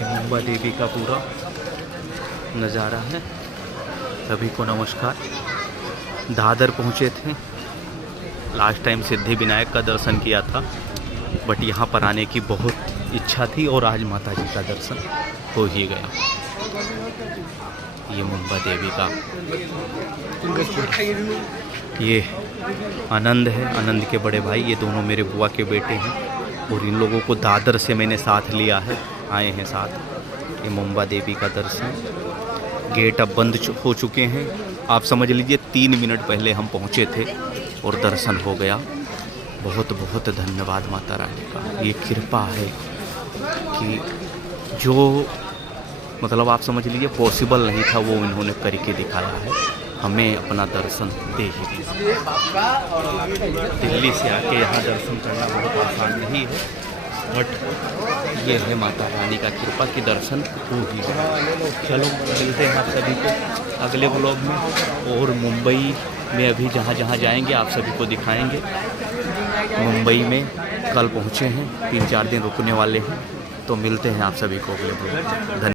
ये मुंबा देवी का पूरा नज़ारा है। सभी को नमस्कार। दादर पहुँचे थे, लास्ट टाइम सिद्धि विनायक का दर्शन किया था, बट यहाँ पर आने की बहुत इच्छा थी और आज माता जी का दर्शन हो ही गया। ये मुंबा देवी का ये आनंद है, आनंद के बड़े भाई, ये दोनों मेरे बुआ के बेटे हैं और इन लोगों को दादर से मैंने साथ लिया है, आए हैं साथ। ये मुंबा देवी का दर्शन, गेट अब बंद हो चुके हैं। आप समझ लीजिए 3 मिनट पहले हम पहुँचे थे और दर्शन हो गया। बहुत बहुत धन्यवाद माता रानी का। ये कृपा है कि जो मतलब आप समझ लीजिए पॉसिबल नहीं था वो इन्होंने करके दिखाया है, हमें अपना दर्शन दे ही दिया। दिल्ली से आके यहाँ दर्शन करना बहुत आसान नहीं है, बट ये है माता रानी का कृपा कि दर्शन हो ही गया। चलो मिलते हैं आप सभी को अगले व्लॉग में, और मुंबई में अभी जहाँ जहाँ जाएंगे आप सभी को दिखाएंगे। मुंबई में कल पहुँचे हैं, 3-4 दिन रुकने वाले हैं, तो मिलते हैं आप सभी को अगले व्लॉग में। धन्यवाद।